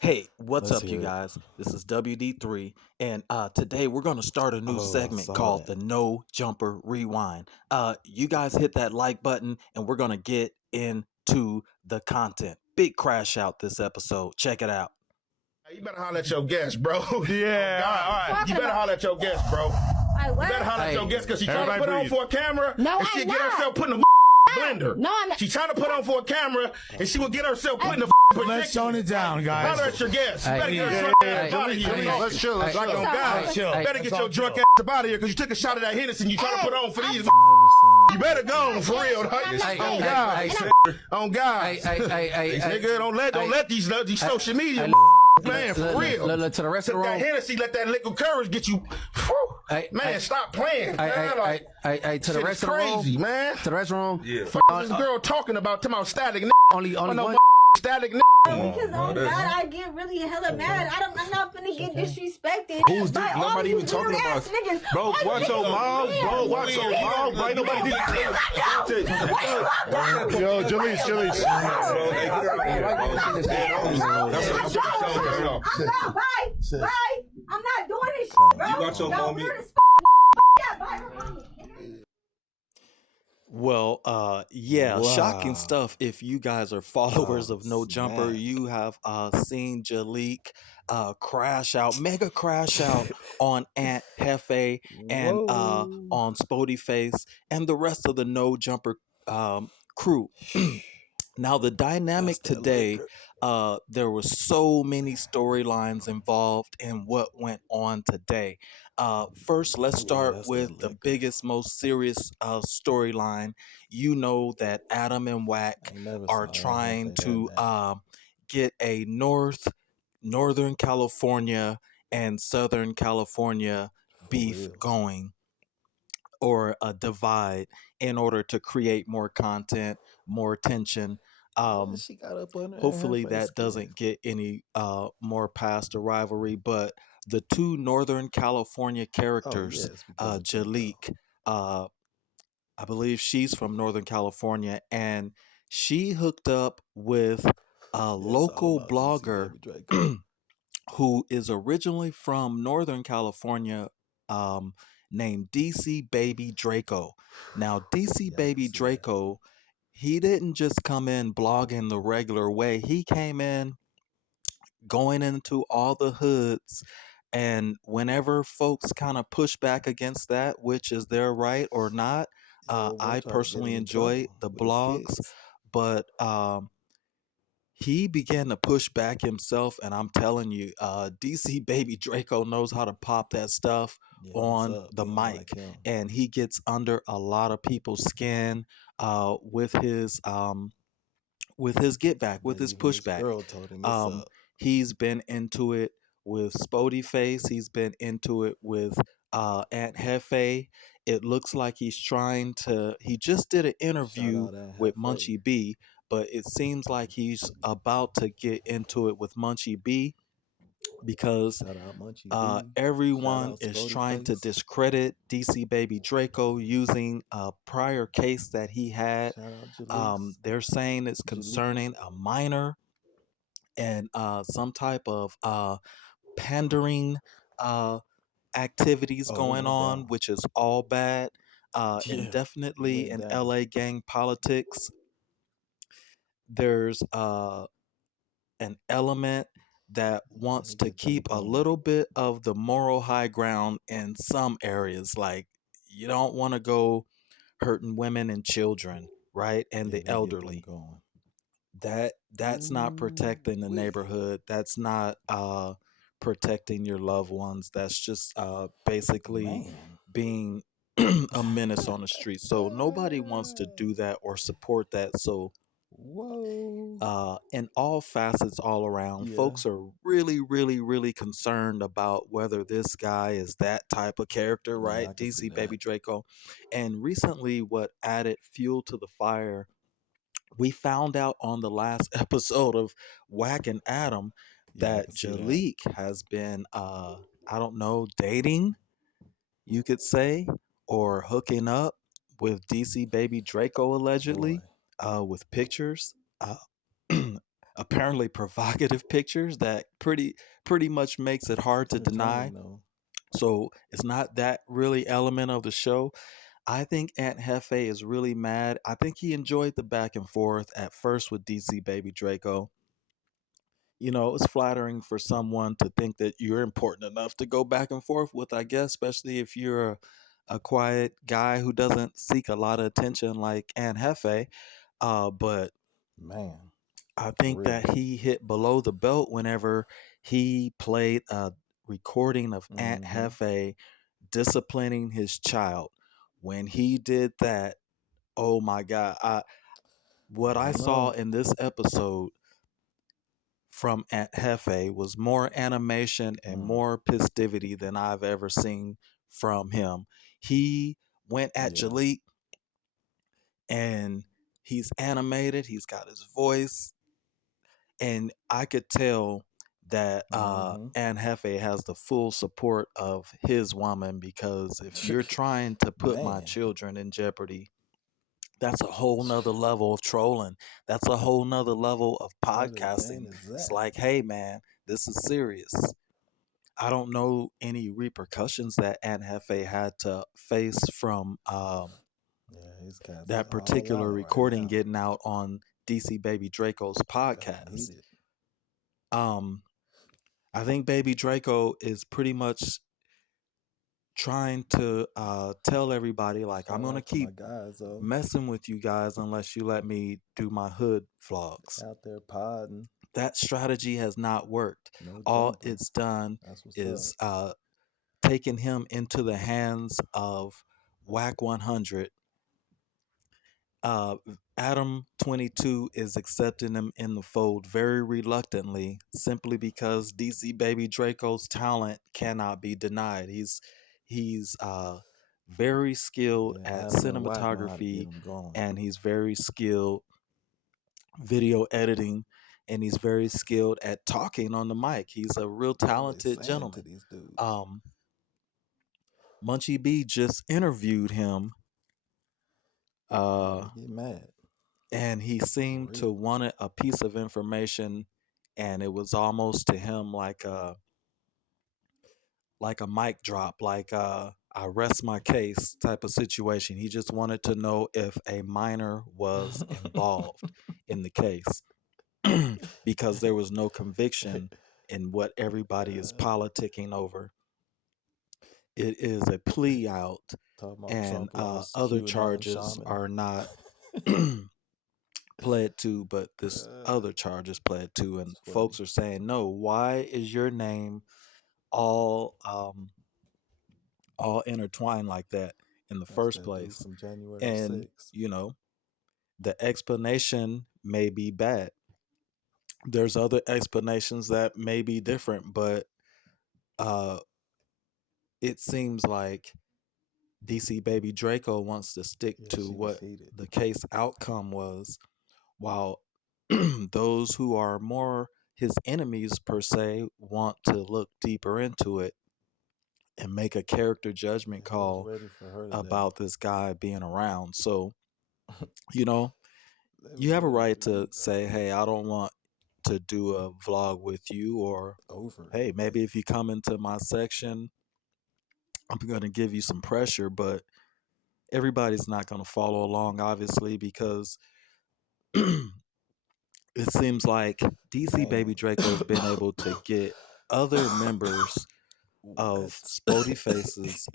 Hey, what's Let's up, you hear it. guys? This is WD3, and today we're going to start a new Oh, I segment saw called that. the No Jumper Rewind. You guys hit that like button, and we're going to get into the content. Big crash out this episode. Check it out. You better holler at your guest, bro. Yeah, all right. You better holler at your guest, bro. You better holler at your guest because she trying to put on for a camera and she'll get herself put in the blender. No, I'm not. She trying to put on for a camera and she will get herself put in the Let's tone it down, guys. Holler at your guest. You better get yeah, her yeah, ass out of here. Let's chill, let's Like chill. on God. Chill. You better get your drunk ass up out of here because you took a shot of that Hennessy and you trying to put on for these. Never seen You better go on for real. On God. On God. Nigga, don't let these social media playing for real. Look, to the rest of the Took that room. Hennessy, let that liquid courage get you. Man, stop playing. Man. Like, To the shit rest is of the room. crazy, man. To the rest of the room. Yeah. Fuck is this girl talking about static Only no one. static Because on God, I get really hella mad. I'm not finna get disrespected. Who's by this? all Nobody these even talking weird about ass niggas. Bro, All you watch your niggas mouth, weird. bro. Watch your mouth. Like nobody Yo, Jaleec. I'm not, bye. I'm not doing this shit, bro. You got your Y'all homie. weird as yeah, bye, homie. Well, yeah, Wow. shocking stuff. If you guys are followers Oh, of No Jumper, snap. you have seen Jaleek crash out, mega crash out on Aunt Jefe and Whoa. on Spoety Face and the rest of the No Jumper crew. Now, the dynamic That's that today, liquor. there were so many storylines involved in what went on today. First, let's start that's with that the liquor. biggest, most serious storyline. You know that Adam and Wack I never are saw trying anything to that bad. get a Northern California and Southern California For beef real. going, or a divide, in order to create more content, more attention. Yeah, she got up on her Hopefully face that doesn't get any more past the rivalry. But the two Northern California Oh, characters, yes, because of Draco. Jaleek, I believe she's from Northern California, and she hooked up with a Yeah, it's all local about DC blogger Baby Draco. who is originally from Northern California, named DC Baby Draco. Now, DC Yeah, I Baby can see that. Draco, he didn't just come in blogging the regular way. He came in going into all the hoods. And whenever folks kind of push back against that, which is their right or not, Yo, bro I tried to get personally him in enjoy trouble the with his blogs, kids. but he began to push back himself. And I'm telling you, DC Baby Draco knows how to pop that stuff Yeah, what's on up? the We don't mic, like him. and he gets under a lot of people's skin with his get back, with Maybe his even his pushback. girl told him what's up. He's been into it with Spoety Face. He's been into it with Aunt Jefe. It looks like he's trying to. He just did an Shout interview out Aunt with Hefe. Munchie B, but it seems like he's about to get into it with Munchie B, because Shout out Munchie B. Shout everyone out is Spoety trying to Face. discredit DC Baby Draco using a prior case that he had. Shout out Jaleec. They're saying it's Jaleek. concerning a minor and some type of pandering activities Oh, it going went on, down. which is all bad. And Yeah, it definitely went in down. LA gang politics, there's an element that wants Let me to get that keep a boom. little bit of the moral high ground in some areas. Like, you don't want to go hurting women and children, right? And Yeah, the they get them elderly. going. That's not protecting the Ooh-wee. neighborhood. That's not protecting your loved ones. That's just basically Man. being a menace on the street. So nobody wants to do that or support that. So Whoa. in all facets, all around, Yeah. folks are really, really, really concerned about whether this guy is that type of character, Yeah, right? I can see DC Baby that. Draco. And recently, what added fuel to the fire, we found out on the last episode of Wack and Adam Yeah, I that can see that. Jaleek has been, I don't know, dating, you could say, or hooking up with DC Baby Draco allegedly, Boy. with pictures apparently provocative pictures that pretty much makes it hard to deny. Entertaining though. So it's not that really element of the show. I think Aunt Hefe is really mad. I think he enjoyed the back and forth at first with DC Baby Draco. You know, it's flattering for someone to think that you're important enough to go back and forth with, I guess, especially if you're a quiet guy who doesn't seek a lot of attention like Aunt Hefe. But Man, I for think real. that he hit below the belt whenever he played a recording of Aunt Mm-hmm. Hefe disciplining his child. When he did that, oh my God. What I I don't saw know. in this episode from Aunt Hefe was more animation and Mm, more festivity than I've ever seen from him. He went at yeah. Jaleek and he's animated, he's got his voice, and I could tell that Mm-hmm. Aunt Hefe has the full support of his woman because if you're trying to put my Man, children in jeopardy, that's a whole nother level of trolling. That's a whole nother level of what event podcasting. is It's that? like, hey man, this is serious. I don't know any repercussions that Aunt Hefe had to face from Yeah, his cats is that all particular out right recording now. getting out on DC Baby Draco's Gotten podcast. heated. Um, I think Baby Draco is pretty much trying to tell everybody, like, I'm Shout going to out to my keep guys though. messing with you guys unless you let me do my hood vlogs. Out there podding. That strategy has not worked. No All jumping. it's done That's what's is up. taken him into the hands of Whack 100. uh, Adam 22 is accepting him in the fold very reluctantly, simply because DC Baby Draco's talent cannot be denied. He's very skilled Yeah, at Adam and Wack know how to get cinematography, them going. and he's very skilled video editing, and he's very skilled at talking on the mic. He's a real What are they talented saying to gentleman. these dudes? Um, Munchie B just interviewed him. Yeah, Uh, they get mad. and he For seemed to real. want a piece of information, and it was almost to him like a mic drop, like I rest my case type of situation. He just wanted to know if a minor was involved in the case because there was no conviction in what everybody is politicking over. It is a plea out, Talking about and Trump lost other QAnon charges shaman. are not pled to, but this other charge is pled to, and That's funny. folks are saying, no, why is your name all all intertwined like that in the That's first that dude place? from January And 6th. you know, the explanation may be bad. There's other explanations that may be different, but uh it seems like DC Baby Draco wants to stick Yeah, to she was what heated. the case outcome was, while those who are more his enemies per se want to look deeper into it and make a character judgment Yeah, I was call ready for her today. about this guy being around. So, you know, They you was have a ready right to to leave say, though. hey, I don't want to do a vlog with you, or Over hey, with. maybe if you come into my section, I'm going to give you some pressure, but everybody's not going to follow along, obviously, because it seems like DC Baby Man. Draco's been able to get other members What? of Spoety Face's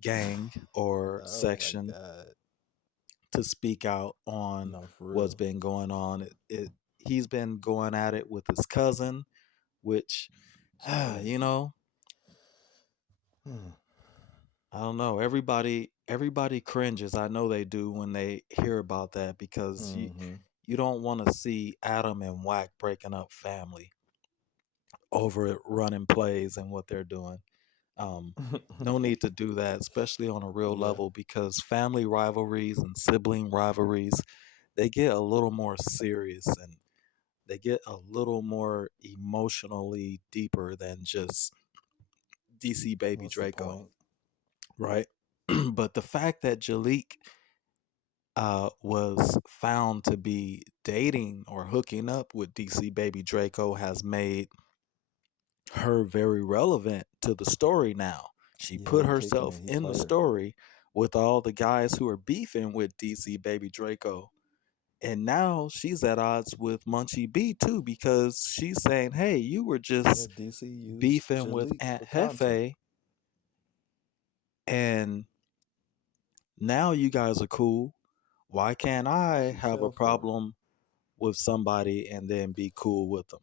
gang or Oh my section god. to speak out on No, for what's real. been going on. He's been going at it with his cousin, which It's crazy. you know, Hmm. I don't know. Everybody cringes. I know they do when they hear about that because Mm-hmm. you don't want to see Adam and Wack breaking up family over it running plays and what they're doing. No need to do that, especially on a real Yeah. level, because family rivalries and sibling rivalries, they get a little more serious and they get a little more emotionally deeper than just DC Baby What's the Draco, point? right? But the fact that Jaleek was found to be dating or hooking up with DC Baby Draco has made her very relevant to the story now. She Yeah, put he kicking herself it. He in the clear. story with all the guys who are beefing with DC Baby Draco. And now she's at odds with Munchie B too because she's saying, hey, you were Yeah, just DC used beefing with Jaleek Aunt for content. Hefe and now you guys are cool. Why can't I She have a fell for problem with somebody and then be cool with them?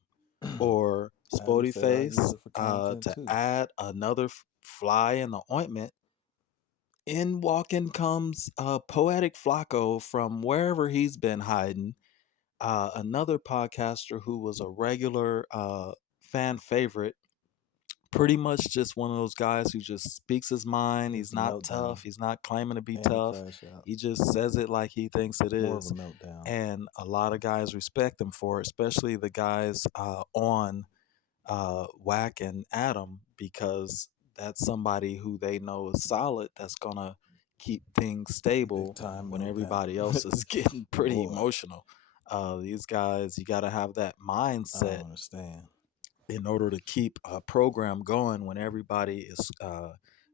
Or it. Adam Spody said I use Face it for content to too. add another fly in the ointment. In walking comes Poetic Flacco from wherever he's been hiding. Another podcaster who was a regular fan favorite, pretty much just one of those guys who just speaks his mind. It's He's a not meltdown tough. He's not claiming to be and a tough. crash out. He just says it like he thinks it More of a is. meltdown. And a lot of guys respect him for it, especially the guys on Whack and Adam, because that's somebody who they know is solid, that's going to keep things Big stable time when meltdown. everybody else is getting pretty Boy, emotional. These guys, you got to have that I mindset don't understand. in order to keep a program going when everybody is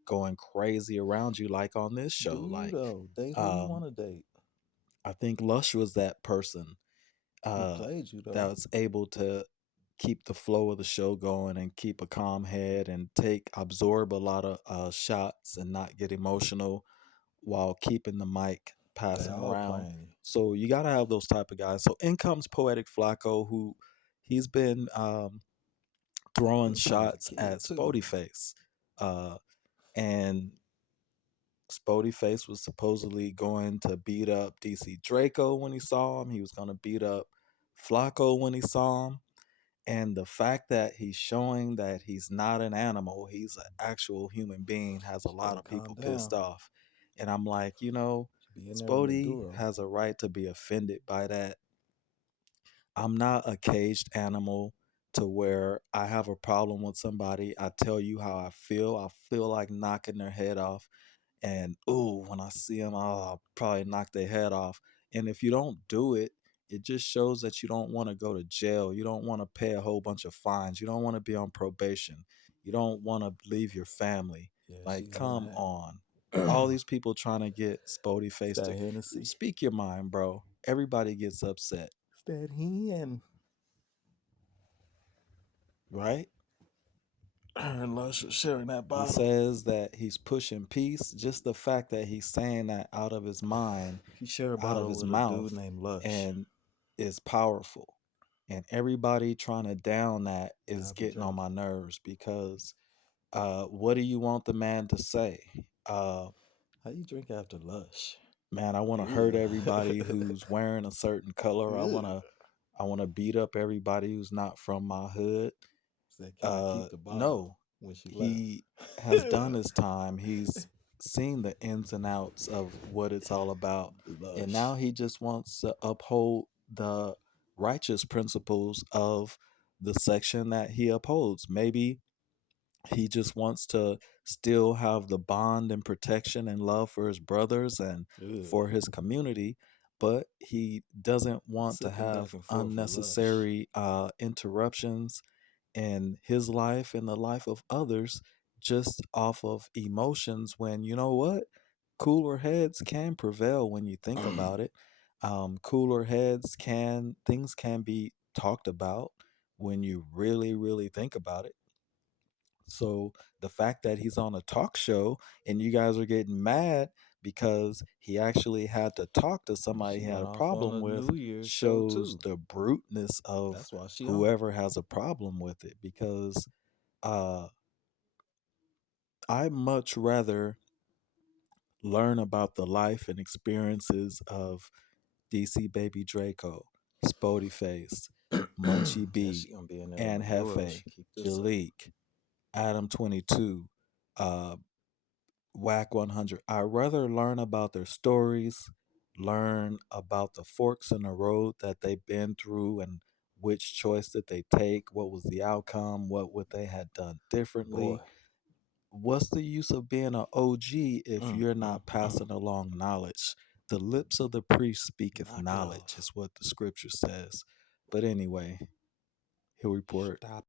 going crazy around you, like on this Do show. you Like, though? Date who you um, want to date. I think Lush was that person He uh, played you that though. was able to keep the flow of the show going and keep a calm head and take absorb a lot of shots and not get emotional while keeping the mic They passing all around. playing you. So you got to have those type of guys. So in comes Poetic Flacco, who he's been throwing He sound like a shots kid at too. Spody Face. And Spody Face was supposedly going to beat up DC Draco when he saw him. He was going to beat up Flacco when he saw him. And the fact that he's showing that he's not an animal, he's an actual human being, has a She lot better of calm people pissed down. off. And I'm like, you know, She be in there with Spody Maduro. has a right to be offended by that. I'm not a caged animal to where I have a problem with somebody. I tell you how I feel. I feel like knocking their head off. And ooh, when I see them, I'll probably knock their head off. And if you don't do it, it just shows that you don't want to go to jail. You don't want to pay a whole bunch of fines. You don't want to be on probation. You don't want to leave your family. Yeah, Like, she's come mad. on. All these people trying to get Spody It's Face that to Hennessy. speak your mind, bro. Everybody gets upset, It's that hen. right? And Lush was sharing that He bottle. says that he's pushing peace. Just the fact that he's saying that out of his mind, He shared a out of bottle his with a mouth, dude named Lush. and is powerful. And everybody trying to down that is I'll be getting on my drinking. nerves because what do you want the man to say? Uh, How you drink after Lush? Man, I want to hurt Ew. everybody who's wearing a certain color. Ew. I want to beat up everybody who's not from my hood. Said, can I keep the bottle No, when she left? he has done his time. He's seen the ins and outs of what it's all about. And Lush. now he just wants to uphold the righteous principles of the section that he upholds. Maybe he just wants to still have the bond and protection and love for his brothers and Ew. for his community, but he doesn't want to Sipping have back and forth with Lush. unnecessary interruptions in his life and the life of others just off of emotions when you know what, cooler heads can prevail when you think about it. Cooler heads can things can be talked about when you really think about it. So the fact that he's on a talk show and you guys are getting mad because he actually had to talk to somebody She he had went a off on problem a with New Year's show shows too. the bruteness of That's why she on. whoever has a problem with it because uh I much rather learn about the life and experiences of DC Baby Draco, Spody Face, Munchie Yeah, B, she gonna be in there with and Maduro. Hefe, She keep this up. Jaleek, Adam 22, uh, Whack 100. I'd rather learn about their stories, learn about the forks in the road that they've been through and which choice did they take, what was the outcome, what would they have done Boy. differently. What's the use of being an OG if Mm, you're mm, not mm. passing along knowledge? The lips of the priest speaketh knowledge, is what the scripture says. But anyway, he'll report. Stop